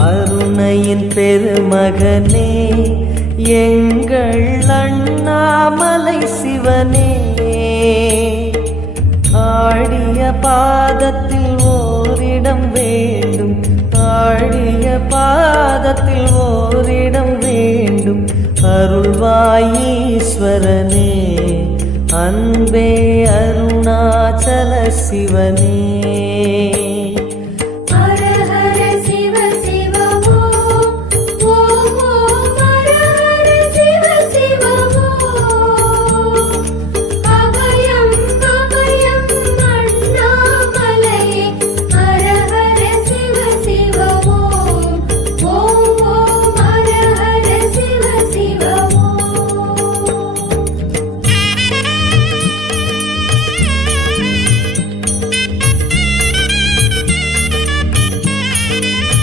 அருணையின் பெருமகனே எங்கள் அண்ணாமலை சிவனே, ஆடிய பாதத்தில் ஓரிடம் வேண்டும், ஆடிய பாதத்தில் ஓரிடம் வேண்டும். அருள்வாயீஸ்வரனே, அன்பே அருணாச்சல சிவனே.